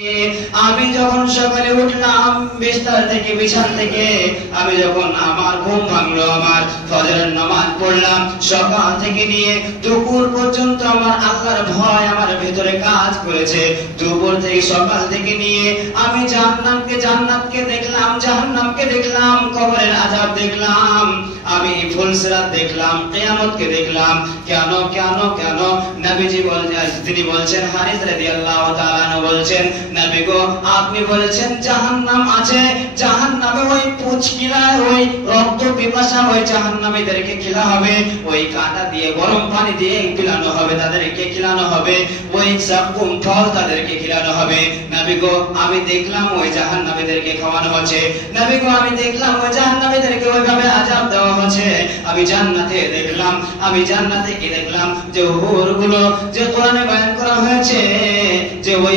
আমি যখন সকালে উঠলাম বিছানা থেকে আমি যখন আমার ঘুম ভাঙলো, আমার ফজরের নামাজ পড়লাম, সকাল থেকে নিয়ে দুপুর পর্যন্ত আমার আল্লাহর ভয় আমার ভিতরে কাজ করেছে। দুপুর থেকে সকাল থেকে নিয়ে আমি জান্নাতকে দেখলাম, জাহান্নামকে দেখলাম, কবরের আযাব দেখলাম, আমি ফুলসিরাত দেখলাম, কিয়ামতকে দেখলাম। কেন কেন কেন? নবীজি তিনি বলছেন, হারিস রাদিয়াল্লাহু তাআলা আনহু বলছেন, নবী গো আপনি বলেছেন জাহান্নাম আছে, জাহান্নামে ওই পুচকিলা, ওই রক্ত পিপাসা ওই জাহান্নামীদেরকে খেলা হবে, ওই কাঁটা দিয়ে গরম পানি দিয়ে খিলানো হবে, তাদেরকে খিলানো হবে, ওই সাকুম ফল তাদেরকে খিলানো হবে। নবী গো আমি দেখলাম ওই জাহান্নামীদেরকে খাওয়ানো হচ্ছে, নবী গো আমি দেখলাম ওই জাহান্নামীদেরকে ওইভাবে আযাব দেওয়া হচ্ছে। আমি জান্নাতে দেখলাম, আমি জান্নাতে কি দেখলাম, যে হুরগুলো যে কোরআনে বয়ান করা হয়েছে, যে ওই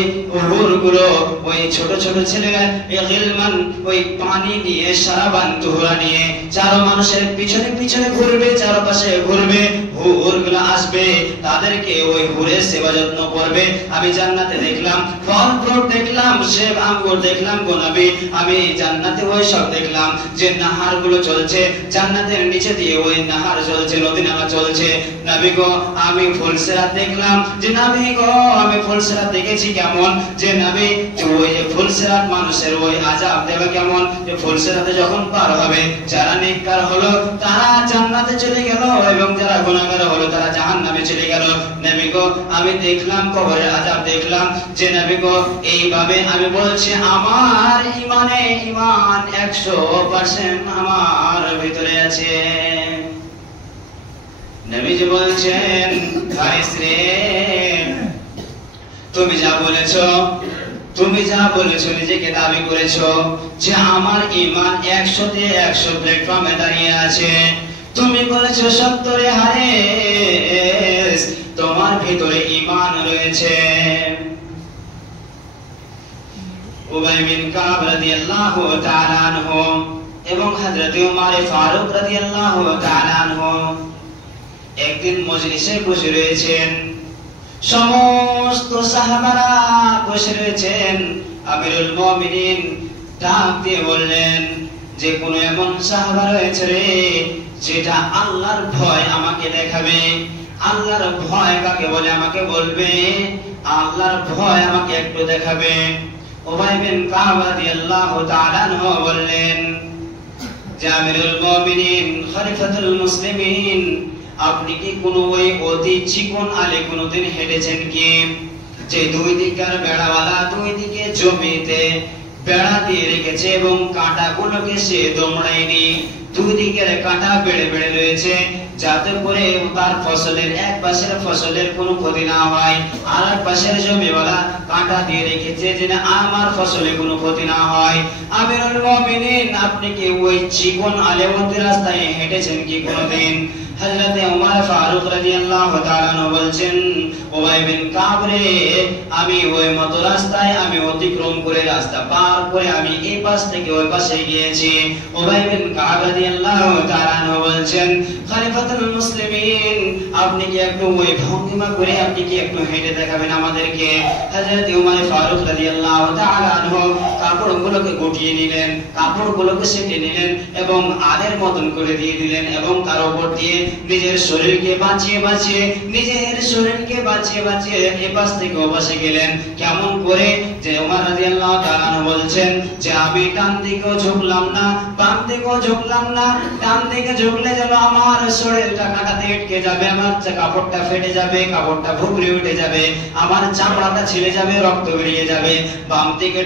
হুরগুলো ওই ছোট ছোট ছেলেরা গিলমান ওই পানি নিয়ে সারাবান তুহরা নিয়ে চারো মানুষের পিছনে পিছনে ঘুরবে, চারপাশে ঘুরবে, হুরগুলো আসবে, তাদেরকে ওই হুরের সেবা যত্ন করবে। আমি জান্নাতে দেখলাম, ফল ফ্রুট দেখলাম, সেব আঙ্গুর দেখলাম গো নবী, আমি জান্নাতে ওই সব দেখলাম যে নাহারগুলো চলছে, জান্নাতের নিচে দিয়ে ওই নাহার চলছে, নদী নালা চলছে। নবী গো আমি ফুলসিরাত দেখলাম, যে নবী গো আমি ফুলসিরাত দেখেছি কেমন, যে নবী ওই ফুলসিরাত মানুষের ওই আযাব দেবে কেমন, যে ফুলসিরাতে যখন পার হবে যারা নেককার হলো তারা জান্নাতে চলে গেল, এবং যারা গুনাহগার হলো তারা জাহান্নামে চলে গেল। নবী গো আমি দেখলাম কবরের আযাব দেখলাম, যে নবী গো এইভাবে আমি বলছি আমার ঈমানে ঈমান 100% আমার ভিতরে আছে। নবীজি বলছেন, হারিস রে তুমি যা বলেছো নিজেকে দাবি করেছো যে আমার ঈমান 100-তে 100 প্ল্যাটফর্মে দাঁড়িয়ে আছে, তুমি বলেছো 70 হারিস তোমার ভিতরে ঈমান রয়েছে। উবাই বিন কাব রাদিয়াল্লাহু তাআলা আনহু এবং হযরত উমর ফারুক রাদিয়াল্লাহু তাআলা আনহু একদিন মজলিসে বসে রয়েছেন, সমস্ত সাহাবারা বসে রয়েছেন। আমিরুল মুমিনিন ডাক দিয়ে বললেন যে কোন এমন সাহাবা রয়েছে রে যেটা আল্লাহর ভয় আমাকে দেখাবে, আল্লাহর ভয় কাকে বলে আমাকে বলবে, আল্লাহর ভয় আমাকে একটু দেখাবে। উবাই বিন কাব রাদিয়াল্লাহু তাআলা আনহু বললেন, যে আমিরুল মুমিনিন খলিফাতুল মুসলিমিন আপনি কি কোন ওই অতি চিকন আলে কোনদিন হেঁটেছেন কি, যে দুই দিকের বেড়াওয়ালা, দুই দিকে জমিতে বেড়া দিয়ে রেখেছে এবং কাঁটাগুলোকে সে দমড়ায়নি, দুই দিকের কাঁটা বেড়ে বেড়ে রয়েছে, যাতে করে তার ফসলের এক পাশের ফসলের কোনো ক্ষতি না হয়, আর এক পাশের জমিওয়ালা কাঁটা দিয়ে রেখেছে যেন আমার ফসলে কোনো ক্ষতি না হয়। আমিরুল মুমিনিন আপনি কি ওই চিকন আলেমতি রাস্তায় হেঁটেছেন কি কোনদিন? হযরত উমর ফারুক রাদিয়াল্লাহু তাআলা আনহু বলছেন, উবাই বিন কাব রে আমি ওই মত রাস্তায় আমি অতিক্রম করে রাস্তা পার করে আমি এই পাশ থেকে ওই পাশে গিয়েছি। উবাই বিন কাব রাদিয়াল্লাহু তাআলা আনহু বলছেন, খলিফাতুল মুসলিমিন আপনি কি একটু ওই ভঙ্গিমা করে আপনি কি একটু হেঁটে দেখাবেন আমাদেরকে? হযরত উমর ফারুক রাদিয়াল্লাহু তাআলা আনহু কাপড়গুলোকে গুটিয়ে নিলেন, কাপড়গুলোকে সেটে নিলেন এবং আদের মতন করে দিয়ে দিলেন, এবং তার উপর দিয়ে নিজের শরীরকে বাঁচিয়ে এপাশ থেকে ওপাশে গেলেন। কেমন করে? যে ওমর রাদিয়াল্লাহু তাআলা আনহু বলছেন যে আমি ডান দিকেও ঝুঁকলাম না, বাম দিকেও ঝুঁকলাম না। ডান দিকে ঝুঁকলে যেন আমার শরীরটা কাঁটাতে আটকে যাবে, আমার কাপড়টা ফেটে যাবে, কাপড়টা ভুগড়ে উঠে যাবে, আমার চামড়াটা ছিঁড়ে যাবে, রক্ত বেরিয়ে যাবে। বাম দিকে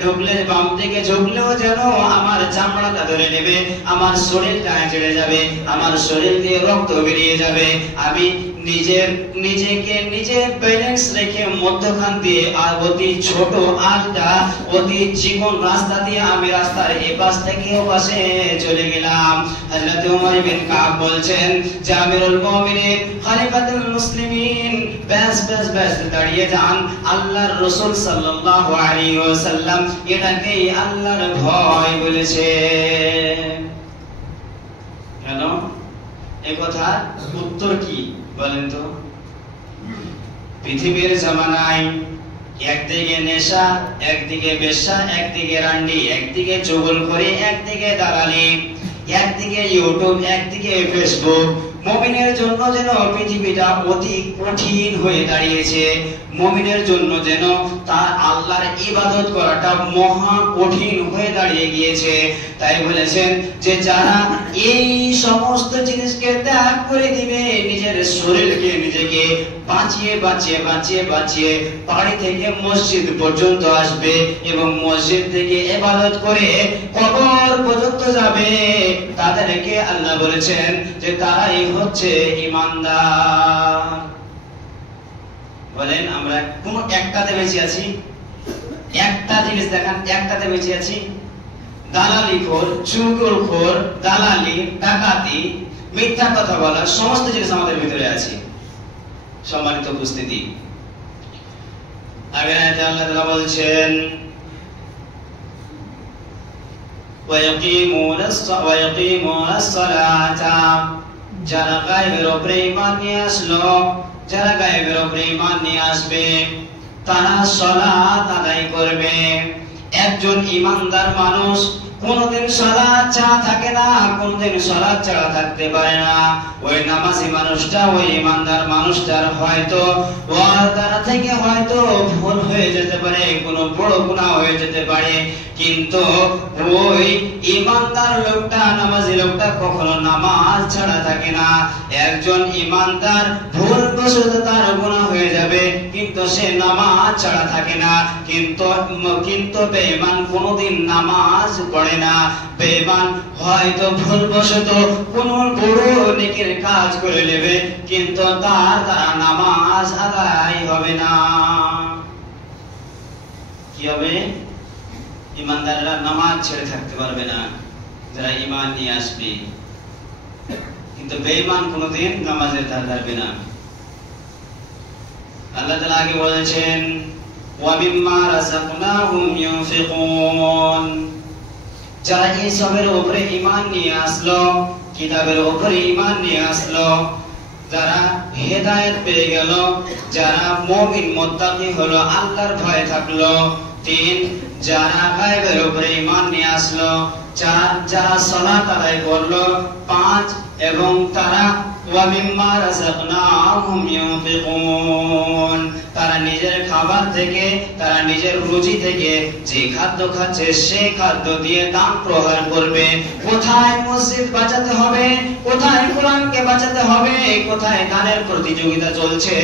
ঝুঁকলেও যেন আমার চামড়াটা ধরে নেবে, আমার শরীরটা ছিঁড়ে যাবে, আমার শরীর দিয়ে রক্ত বেরিয়ে যাবে। আমি নিজে ব্যালেন্স রেখে মধ্যখান দিয়ে আর অতি ছোট আলটা অতি চিকন রাস্তা দিয়ে আমি রাস্তার এপাশ থেকে ওপাশে চলে গেলাম। হযরত উমর বিন কাব বলছেন যে আমিরুল মুমিনিন খলিফাতুল মুসলিমিন ব্যাস দাঁড়িয়ে যান, আল্লাহর রাসূল সাল্লাল্লাহু আলাইহি ওয়াসাল্লাম এটাকেই আল্লাহর ভয় বলেছে। কেন? এই কথা উত্তর কি বলেন তো? পৃথিবীর জামানায় একদিকে নেশা, একদিকে বেশ্যা, একদিকে রান্ডি, একদিকে চুগলখড়ি, একদিকে দালালি, একদিকে ইউটিউব, একদিকে ফেসবুক। মুমিনের জন্য যেন পৃথিবীটা অতি কঠিন হয়ে দাঁড়িয়েছে, মুমিনের জন্য যেন তার আল্লাহর ইবাদত করাটা মহা কঠিন হয়ে দাঁড়িয়ে গিয়েছে। তাই বলেছেন যে যারা এই সমস্ত জিনিসকে ত্যাগ করে দিবে, নিজের শরীরকে নিজেকে বাঁচিয়ে বাঁচিয়ে বাঁচিয়ে বাঁচিয়ে বাড়ি থেকে মসজিদ পর্যন্ত আসবে এবং মসজিদ থেকে ইবাদত করে কবর পর্যন্ত যাবে, তাদেরকে আল্লাহ বলেছেন যে তারাই হচ্ছে ঈমানদার। বলেন আমরা কোন একটাতে বেঁচে আছি? একটা জিনিস দেখান, একটাতে বেঁচে আছি? দালালিখোর, চুগলখোর, দালালি, ডাকাতি, মিথ্যা কথা বলা, সমস্ত জিনিস আমাদের ভিতরে আছে। সম্মানিত উপস্থিতি, আগের আয়াতে আল্লাহ তাআলা বলছেন ওয়ায়াকিমুনাস সালাতা, যারা গায়বের উপরে ঈমান নিয়ে আসলো, যারা গায়বের উপরে ঈমান নিয়ে আসবে, তারা সালাত আদায় করবে। একজন ঈমানদার মানুষ কোনদিন সালাত ছাড়া থাকে না, কোনদিন সালাত ছাড়া থাকতে পারে না। ওই নামাজি মানুষটা, ওই ঈমানদার মানুষটার হয়তো ওর দ্বারা থেকে হয়তো ভুল হয়ে যেতে পারে, কোনো বড় গুনাহ হয়ে যেতে পারে, কিন্তু ওই ঈমানদার লোকটা, নামাজি লোকটা কখনো নামাজ ছাড়া থাকে না। একজন ঈমানদার ভুলবশত তার গুনাহ হয়ে যাবে, কিন্তু সে নামাজ ছাড়া থাকে না। কিন্তু বেঈমান কোনোদিন নামাজ পড়ে না। বেঈমান হয়তো ভুলবশত কোন বড় নেকির কাজ করে নেবে, কিন্তু তার দ্বারা নামাজ আদায় হবে না। কি হবে? ঈমানদাররা নামাজ ছেড়ে থাকতে পারবে না, যারা ঈমান নিয়ে আসবে, কিন্তু বেঈমান কোনোদিন নামাজের ধার ধারবে না। আল্লাহ তাআলা আগে বলেছেন ওয়া মিম্মা রাযাকনাহুম ইউনফিকুন, যারা এইসবের উপরে ঈমান নিয়ে আসলো, কিতাবের উপরে ঈমান নিয়ে আসলো, যারা হেদায়েত পেয়ে গেল, যারা মুমিন মুত্তাকি হলো, আল্লাহর ভয় থাকলো। 3, যারা গায়বের উপরে ঈমান নিয়ে আসলো। 4, যারা সালাত আদায় করলো। 5, এবং তারা ওয়া মিম্মা রাযাকনাহুম ইউনফিকুন, তারা নিজের খাবার থেকে, তারা নিজের রুজি থেকে যে খাদ্য খাচ্ছে সেই খাদ্য দিয়ে দান প্রহার করবে। কোথায় মসজিদ বাঁচাতে হবে, কোথায় কোরআনকে বাঁচাতে হবে, কোথায় দানের প্রতিযোগিতা চলছে,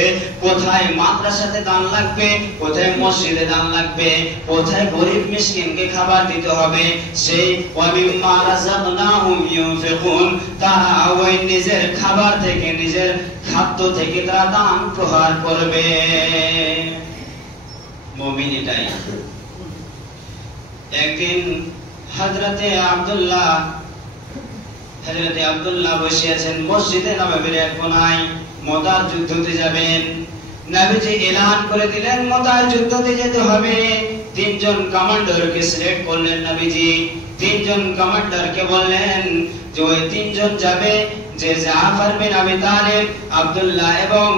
কোথায় মাদ্রাসাতে দান লাগবে, কোথায় মসজিদে দান লাগবে, কোথায় গরিব মিসকিনকে খাবার দিতে হবে, সেই ওয়া মিম্মা রাযাকনাহুম ইউনফিকুন, তারা ওই নিজের খাবার থেকে, নিজের খাদ্য থেকে তারা দান প্রহার করবে। মুমিন এটাই। একদিন হযরতে আব্দুল্লাহ বসে আছেন মসজিদে নববীর এক কোণায়, মুতার যুদ্ধতে যাবেন। নবীজি এলান করে দিলেন মুতার যুদ্ধতে যেতে হবে। 3 জন কমান্ডারকে সিলেক্ট করলেন নবীজি। 3 জন কমান্ডারকে বললেন যে ওই 3 জন যাবে, যে জাফর বিন আবি তালিব, আব্দুল্লাহ এবং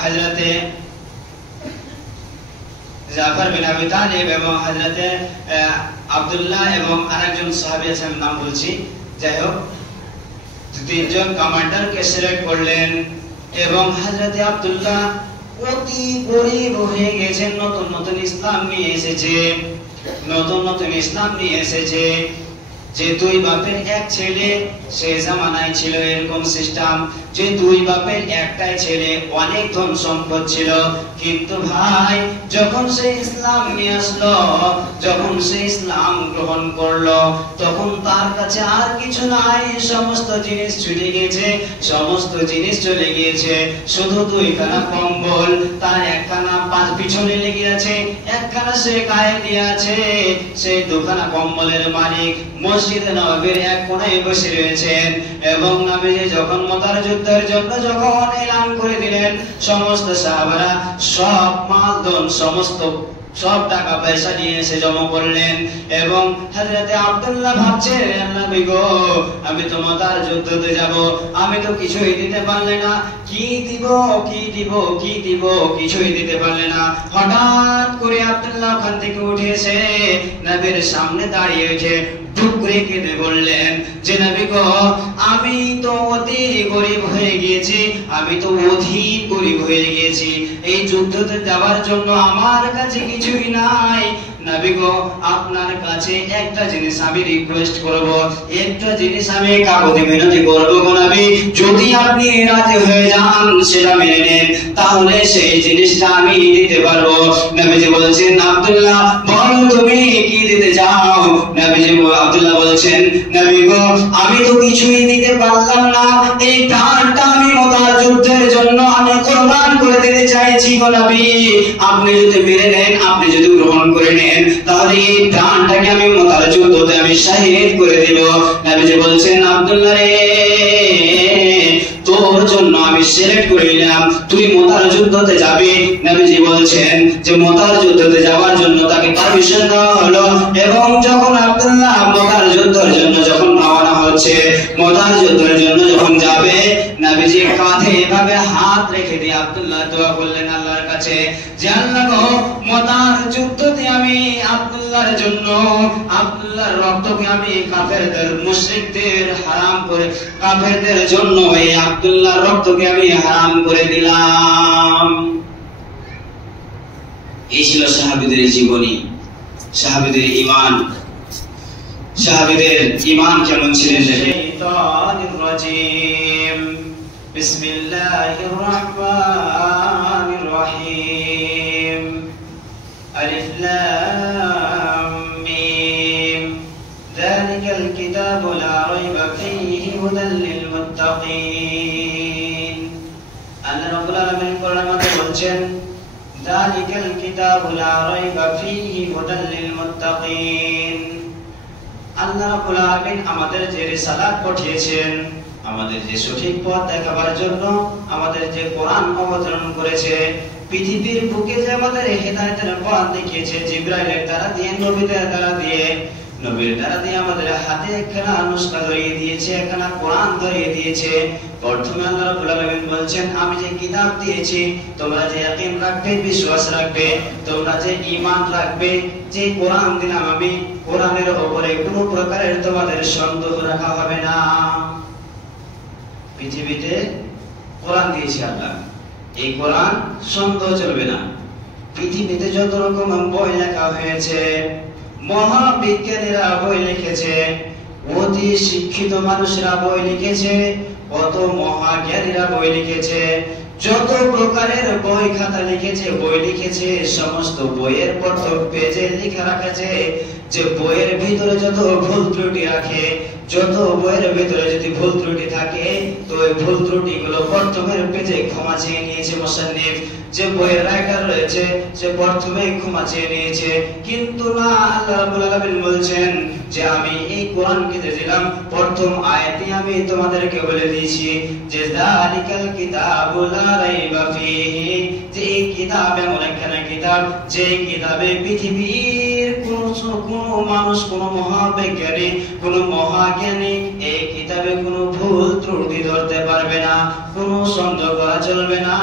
হযরতে জাফর বিন আবি তালিব এবং হযরতে আব্দুল্লাহ এবং আরেকজন সাহাবী আছেন, নাম বলছি, যাই হোক 3 জন কমান্ডারকে সিলেক্ট করলেন। এবং হযরতে আব্দুল্লাহ অতি গরীব হয়ে গেছেন, নতুন নতুন ইসলাম নিয়ে এসেছে, যে 2 বাপের এক ছেলে, সে জামানায় ছিল এরকম সিস্টেম যে 2 বাপের একটাই ছেলে, অনেক ধন সম্পদ ছিল। কিন্তু ভাই যখন সে ইসলাম নিয়ে আসলো, যখন সে ইসলাম গ্রহণ করলো, তখন তার কাছে আর কিছু নাই, সমস্ত জিনিস ছুটে গিয়েছে, সমস্ত জিনিস চলে গিয়েছে। শুধু 2খানা কম্বল, তার একখানা পিছনে লেগে আছে, একখানা সে গায়ে দিয়ে আছে। সেই 2খানা কম্বলের মালিক মসজিদে নববীর এক কোণায় বসে রয়েছেন। এবং নবীজি যখন মুতার যুদ্ধের জন্য যখন এলান করে দিলেন, সমস্ত সাহাবারা সব মালদন, সমস্ত সব টাকা পয়সা নিয়ে এসে জমা করলেন এবং হযরতে আব্দুল্লাহ ভাবছেন, আল্লাহ গো, আমি তো মক্কার যুদ্ধে যাব, আমি তো কিছুই দিতে পারলে না, কি দিব কি দিব কি দিব, কিছুই দিতে পারলে না। হঠাৎ করে আব্দুল্লাহ ওখান থেকে উঠে এসে নবীর সামনে দাঁড়িয়ে উঠে দুঃখ করে কেঁদে বললেন যে নবী গো, আমি তো অতি গরিব হয়ে গিয়েছি, আমি তো অধিক গরিব হয়ে গিয়েছি, এই যুদ্ধতে যাওয়ার জন্য আমার কাছে কিছুই নাই। নবী গো, আপনার কাছে একটা জিনিস আমি রিকোয়েস্ট করব, একটা জিনিস আমি কাকুতি মিনতি করব গো নবী, যদি আপনি রাজি হয়ে যান সেটা মেনে নেন, তাহলে সেই জিনিসটা আমি দিতে পারবো। নবীজি বলছেন, আব্দুল্লাহ বলো তুমি কি দিতে চাও? নবীজি আব্দুল্লাহ বলছেন, নবী গো, আমি তো কিছুই দিতে পারলাম না, এই প্রাণটা আমি মক্কার যুদ্ধের জন্য আমি কুরবান করে দিতে চাইছি গো নবী, আপনি যদি মেনে নেন, আপনি যদি গ্রহণ করে নেন, তাহলে এই প্রাণটাকে আমি মক্কার যুদ্ধতে আমি শহীদ করে দেব। নবীজি বলছেন, আব্দুল্লাহ রে, তোর জন্য আমি সিলেক্ট করে নিলাম, তুই মক্কার যুদ্ধতে যাবি। নবীজি বলছেন যে মক্কার যুদ্ধতে যাওয়ার জন্য তাকে পারমিশন দেওয়া হলো এবং যখন আব্দুল্লাহ মক্কার যুদ্ধের জন্য যখন রওনা হচ্ছে, মক্কার যুদ্ধের জন্য যখন যাবে, নবীজি কাঁধে এভাবে হাত রেখে দিয়ে আব্দুল্লাহ দোয়া করলেন আল্লাহর কাছে যে আল্লাহ গো, মক্কার যুদ্ধতে আমি আব্দুল্লাহর জন্য, আব্দুল্লাহর রক্তকে আমি কাফেরদের মুশরিকদের হারাম করে, কাফেরদের জন্য এই আব্দুল্লাহর রক্তকে আমি হারাম করে দিলাম। এই ছিল সাহাবীদের জীবনী, সাহাবীদের ঈমান, সাহাবীদের ঈমান কেমন ছিলেন দেখেন। শাইতানির রাজিম, বিসমিল্লাহির রহমানির রহিম, আলিফ লাম মিম, যালিকাল কিতাবু লা রাইবা ফীহি হুদাল লিল মুত্তাকিন। আল্লাহ রাব্বুল আলামিন কোরআনের মধ্যে বলছেন, যালিকাল কিতাবু লা রাইবা ফীহি হুদাল লিল মুত্তাকিন। আল্লাহ রাব্বুল আলামিন আমাদের যে রিসালাত পাঠিয়েছেন, আমাদের যে সঠিক পথ দেখাবার জন্য আমাদের যে কোরআন অবতরণ করেছে, পৃথিবীর বুকে যে আমাদের হেদায়েতের পথ দেখিয়েছে জিবরাইলের দ্বারা দিয়ে, নবীদের দ্বারা দিয়ে, নবীর দ্বারা দিয়ে আমাদের হাতে একখানা নুসখা ধরিয়ে দিয়েছে, একখানা কোরআন ধরিয়ে দিয়েছে। প্রথমে আল্লাহ রাব্বুল আলামিন বলছেন, আমি যে কিতাব দিয়েছি তোমরা যে ইয়াকিন রাখবে, বিশ্বাস রাখবে, তোমরা যে ঈমান রাখবে, যে কোরআন দিলাম আমি, কোরআনের উপরে কোনো প্রকারের তোমাদের সন্দেহ রাখা হবে না। পৃথিবীতে কোরআন দিয়েছি আল্লাহ, এই কোরআন সন্দেহ চলবে না। পৃথিবীতে যত রকম বই লেখা হয়েছে, মহাবিজ্ঞানীরা বই লিখেছে, অতি শিক্ষিত মানুষরা বই লিখেছে, কত মহাজ্ঞানীরা বই লিখেছে, যত প্রকারের বই খাতা লিখেছে, বই লিখেছে, সমস্ত বইয়ের প্রথম পেজে লেখা রাখেছে যে বইয়ের ভিতরে যত ভুল ত্রুটি রাখে, যত বইয়ের ভিতরে যদি ভুল ত্রুটি থাকে, তো এই ভুল ত্রুটিগুলো প্রথমের পেজে ক্ষমা চেয়ে নিয়েছে মুসান্নিফ, যে বইয়ের রাইটার রয়েছে সে প্রথমেই ক্ষমা চেয়ে নিয়েছে। কিন্তু না, আল্লাহ রাব্বুল আলামিন বলছেন যে আমি এই কোরআনকে দিলাম, প্রথম আয়াতে আমি তোমাদেরকে বলে দিয়েছি যে যালিকাল কিতাবু লা রাইবা ফীহি, যে এই কিতাব এমন একখানা কিতাব, যে কিতাবে পৃথিবীর কোন মানুষ, কোন মহাবিজ্ঞানী, কোন মহাজ্ঞানী এই কিতাবে কোনো ভুল ত্রুটি ধরতে পারবে না, কোনো সন্দেহ করা চলবে না,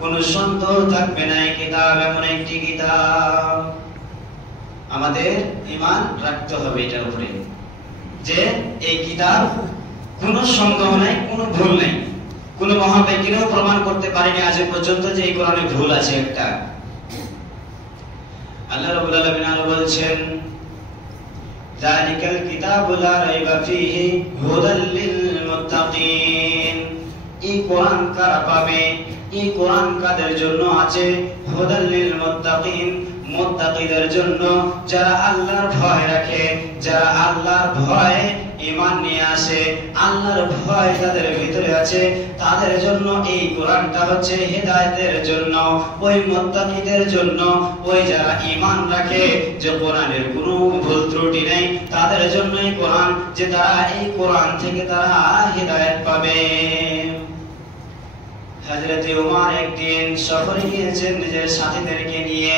কোনো সন্দেহ থাকবে না। এই কিতাব এমন একটি কিতাব, আমাদের ঈমান রাখতে হবে এটার উপরে যে এই কিতাব কোনো সন্দেহ নাই, কোনো ভুল নাই। কোন মহাবিজ্ঞানীও প্রমাণ করতে পারেনি আজ পর্যন্ত যে এই কোরআনে ভুল আছে একটা। আল্লাহ রাব্বুল আলামিন আরো বলছেন, যালিকাল কিতাবু লা রাইবা ফীহি হুদাল লিল মুত্তাকিন। এই কোরআন কারা পাবে? এই কোরআন কাদের জন্য আছে? হুদাল লিল মুত্তাকিন, মুত্তাকিদের জন্য, যারা আল্লাহর ভয় রাখে, যারা আল্লাহর ভয় ঈমান নিয়ে আসে, আল্লাহর ভয় যাদের ভিতরে আছে, তাদের জন্য এই কোরআনটা হচ্ছে হেদায়েতের জন্য, ওই মুত্তাকিদের জন্য, ওই যারা ঈমান রাখে যে কোরআনের কোনো ভুল ত্রুটি নেই, তাদের জন্য এই কোরআন, যে তারা এই কোরআন থেকে তারা হেদায়েত পাবে। হযরত ওমর একদিন সফরে গিয়েছেন নিজের সাথীদেরকে নিয়ে।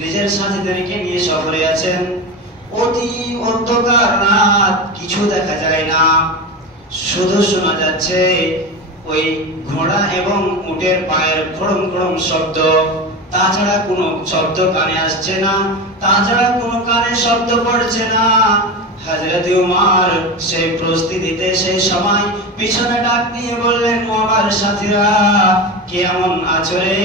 নিজের সাথীদেরকে নিয়ে সফরে আছেন। অতি অন্ধকার রাত, কিছু দেখা যায় না, শুধু শোনা যাচ্ছে ওই ঘোড়া এবং উটের পায়ের খড়ম খড়ম শব্দ, তাছাড়া কোনো শব্দ কানে আসছে না, তাছাড়া কোনো কানে শব্দ পড়ছে না। হযরত উমর সেই প্রস্তুতিতে সেই সময় পিছনে ডাক দিয়ে বললেন, ও আমার সাথীরা, কেমন আছো রে,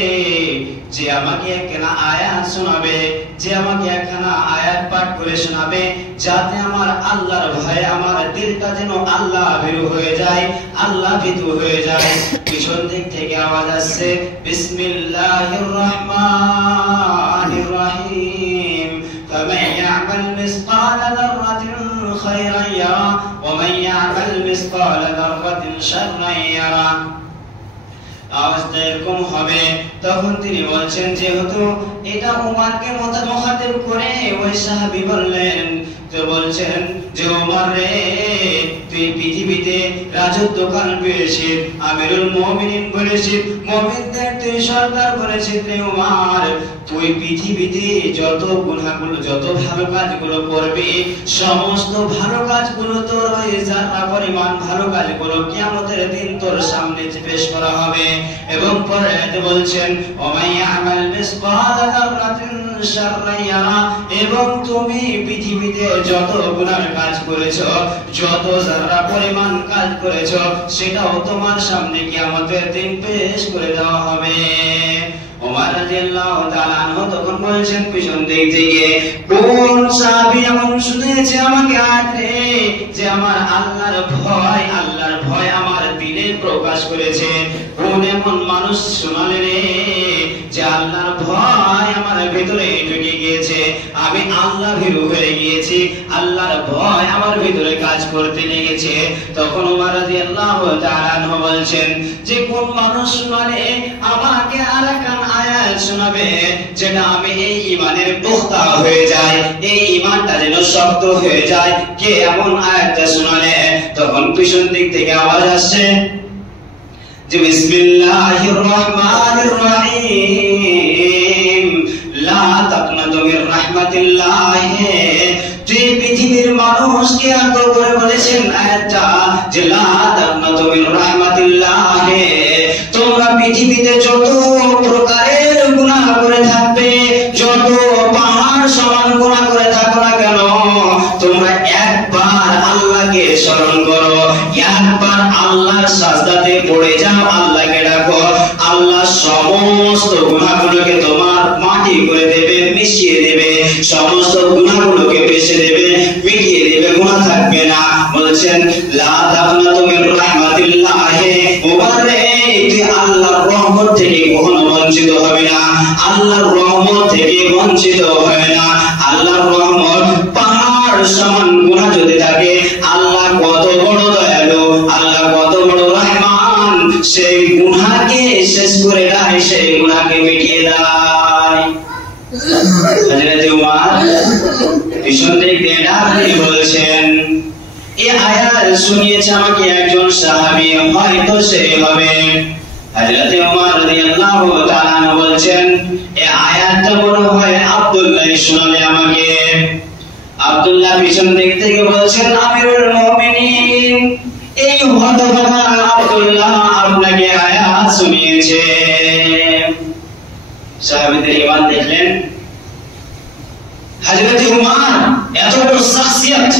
যে আমাকে একখানা আয়াত শোনাবে, যে আমাকে একখানা আয়াত পাঠ করে শোনাবে, যাতে আমার আল্লাহর ভয়ে আমার দিলটা যেন আল্লাহ ভীরু হয়ে যায়, আল্লাহ ভীতু হয়ে যায়। পিছন দিক থেকে আওয়াজ আসছে, বিসমিল্লাহির রহমানির রহিম, ফামান ইয়ামাল মিসকালা যাররাতিন খায়রান ইয়ারা ওয়া মান ইয়ামাল মিসকালা যাররাতিন শাররান ইয়ারা। আওয়াজটা এরকম হবে। তখন তিনি বলছেন, যেহেতু এটা উমরকে মুখাতিব করে ওই সাহাবী বললেন, তো বলছেন যে উমর রে, তুই পৃথিবীতে রাজত্বকাল পেয়েছিস, আমিরুল মুমিনিন বলেছিস, মুমিনদের তুই সরদার বলেছিস রে উমর, তুই পৃথিবীতে যত গুনাহগুলো, যত ভালো কাজগুলো করবি, সমস্ত ভালো কাজগুলো তোর ওই যারা পরিমাণ ভালো কাজগুলো কিয়ামতের দিন তোর সামনে পেশ করা হবে। এবং পরে আয়াতে বলছেন, ওমাইয়া আমাল মিসকালা যাররাতিন শাররান ইয়ারা, এবং তুমি পৃথিবীতে যত গুনাহ কাজ করেছো, যত যারা পরিমাণ কাজ করেছো, সেটাও তোমার সামনে কিয়ামতের দিন পেশ করে দেওয়া হবে। ওমর রাদিয়াল্লাহু তাআলা আনহু তখন বলছেন পিছন দিক থেকে, কোন সাহাবী এমন শুনেছে আমাকে আয়াতে, যে আমার আল্লাহর ভয় আমার দিলে প্রকাশ করেছে, কোন এমন মানুষ শোনালে রে, যে আল্লাহর ভয় আমার ভিতরে ঢুকে গিয়েছে, আমি আল্লাহ ভীরু হয়ে গিয়েছি, আল্লাহর ভয় আমার ভিতরে কাজ করতে লেগেছে। তখন ওমর রাদিয়াল্লাহু তাআলা আনহু বলছেন, যে কোন মানুষ শোনালে আমাকে আরেকখান আয়াত শোনাবে, যেটা আমি এই ঈমানের পুখতা হয়ে যায়, এই ঈমানটা যেন শক্ত হয়ে যায়, কে এমন আয়াতটা শোনালে? তখন পিছন দিক থেকে আওয়াজ আসছে যে বিসমিল্লাহির রহমানির রহিম, লা তাকনাতু মির রাহমাতিল্লাহ। যে পৃথিবীর মানুষকে আগ্রহ করে বলেছেন আয়াতটা, যে লা তাকনাতু মির রাহমাতিল্লাহ, তোমরা পৃথিবীতে যত প্রকারের গুনাহ করে থাকবে, যত পাহাড় সমান গুনাহ করে থাকো না কেন, তোমরা একবার আল্লাহকে স্মরণ করো, একবার আল্লাহর সাজদাতে পড়ে যাও, আল্লাহকে ডাকো, আল্লাহ সমস্ত গুনাহগুলোকে তোমার মাটি করে দেবে, মিশিয়ে দেবে, সমস্ত গুনাহগুলোকে বেছে দেবে, মিটিয়ে দেবে, গুনাহ থাকবে না। বলছেন লা তাকনাতু মির রাহমাতিল্লাহ, ওমর রে, তুই আল্লাহর রহমত থেকে কখনো বঞ্চিত হবে না, আল্লাহর রহমত থেকে বঞ্চিত হবে না। আল্লাহর রহমত পাহাড় সমান গুনাহ যদি থাকে, আল্লাহ কত বড় দয়ালু, আল্লাহ কত বড় রহমান, সেই গুনাহকে শেষ করে দেয়, সেই গুনাহকে মিটিয়ে দেয়। হযরত উমর পিছন থেকে ডাক বলছেন, এই আয়াত শুনিয়েছে আমাকে একজন সাহাবী, হয়তো সে হবে। হযরত উমর রাদিয়াল্লাহু তাআলা আনহু বলছেন, এই আয়াতটা মনে হয় আব্দুল্লাহ শোনালে আমাকে। আব্দুল্লাহ পিছন দিক থেকে বলছেন, আমিরুল মুমিনিন, এই হতভাগা আব্দুল্লাহ আপনাকে আয়াত শুনিয়েছে। সাহাবীদের ঈমান দেখলেন। হযরত উমর এত বড় শাখসিয়ত,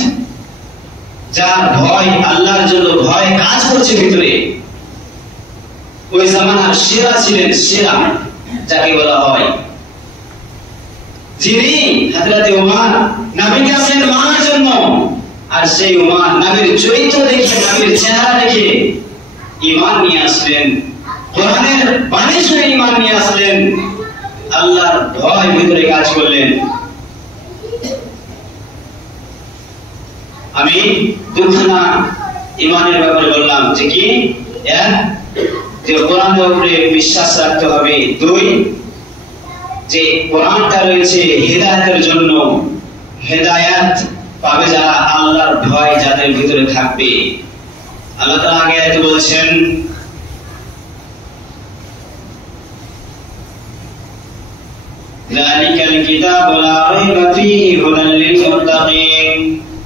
যার ভয়, আল্লাহর জন্য ভয় কাজ করছে ভিতরে, ওই জামানার সেরা ছিলেন, সেরা যাকে বলা হয়, যিনি হযরত উমর নবীকে আসলেন মানার জন্য, আর সেই উমর নবীর চরিত্র দেখে, নবীর চেহারা দেখে ঈমান নিয়ে আসলেন, কোরআনের বাণী শুনে ঈমান নিয়ে আসলেন, আল্লাহর ভয় ভিতরে কাজ করলেন। আমি দুখানা ঈমানের ব্যাপারে বললাম, যে কি, এক, যে কোরআনের উপরে বিশ্বাস রাখতে হবে, দুই, যে কোরআনটা রয়েছে হেদায়েতের জন্য, হেদায়েত পাবে যারা আল্লাহর ভয় যাদের ভিতরে থাকবে। আল্লাহ তাআলা আগে আয়াতে বলেছেন, যালিকাল কিতাবু লা রাইবা ফীহি হুদাল লিল মুত্তাকিন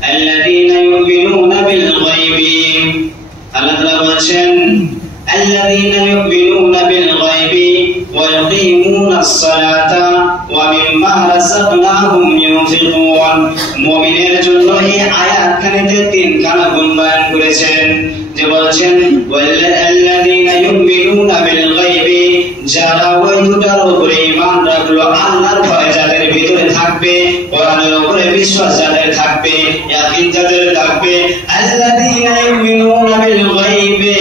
আল্লাযীনা ইউমিনুনা বিল গায়বি। আল্লাহ তাআলা বলেন الذين يؤمنون بالغيب ويقيمون الصلاة ومما رزقناهم ينفقون। মুমিনের জন্য এই আয়াতখানিতে তিনখানা গুণ বয়ান করেছেন, যে বলেছেন আল্লাযীনা ইউমিনুনা বিল গায়বি, যারা ওই দুটার উপরে ঈমান রাখলো, আল্লাহর ভয় যাদের ভিতরে থাকবে, কোরআনের উপরে বিশ্বাস যাদের থাকবে, ইয়াকিন যাদের থাকবে। আল্লাযীনা ইউমিনুনা বিল গায়বি,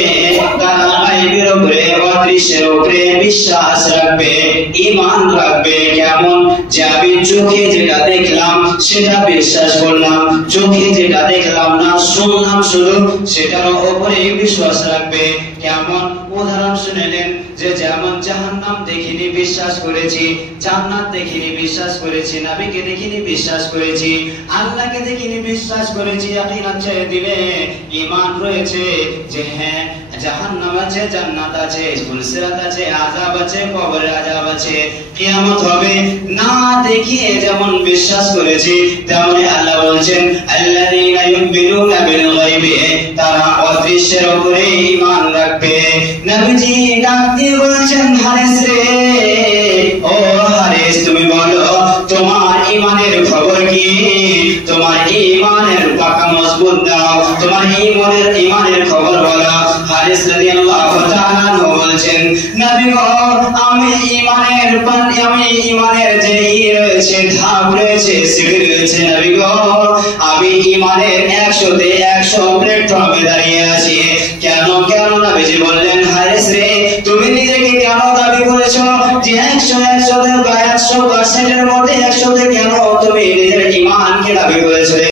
তারা গায়বের উপরে, অদৃশ্যের উপরে বিশ্বাস রাখবে, ঈমান রাখবে। কেমন? যে আমি চোখে যেটা দেখলাম সেটা বিশ্বাস করলাম, চোখে যেটা দেখলাম না, শুনলাম শুধু, সেটার উপরে বিশ্বাস রাখবে। কেমন? উদাহরণ শুনলেন যে যেমন জাহান্নাম দেখিনি বিশ্বাস করেছি, জান্নাত দেখিনি বিশ্বাস করেছি, নবীকে দেখিনি বিশ্বাস করেছি, আল্লাহকে দেখিনি বিশ্বাস করেছি, ইয়াকিন আছে দিলে, ঈমান রয়েছে যে হ্যাঁ জাহান্নাম আছে, জান্নাত আছে, ফুলসিরাত আছে, আযাব আছে, কবরের আযাব আছে, কিয়ামত হবে, না দেখিয়ে যেমন বিশ্বাস করেছি, তেমনি আল্লাহ বলছেন আল্লাযীনা ইউমিনুনা বিল গায়বি, তারা অদৃশ্যের উপরে ঈমান রাখবে। নবীজি ডাক দিয়ে বলেছেন হারিস রে, ও হারিস তুমি বলো তোমার ঈমানের খবর কি? তোমার ঈমানের পাকা মজবুত দাও, তোমার ঈমানের খবর বলো। হারিস রাদিয়াল্লাহু তাআলা বলেছেন নবী গো, আমি ঈমানের যে রয়েছে, ধাপ রয়েছে, সিঁড়ি রয়েছে, নবী গো আমি ঈমানের 100-তে 100 প্ল্যাটফর্মে দাঁড়িয়ে আছি। কেন নবীজি বললেন হারিস রে, তুমি নিজেকে কেন দাবি করেছো যে 100% এর মধ্যে 100তে কেন তুমি নিজের ঈমানকে দাবি করেছো?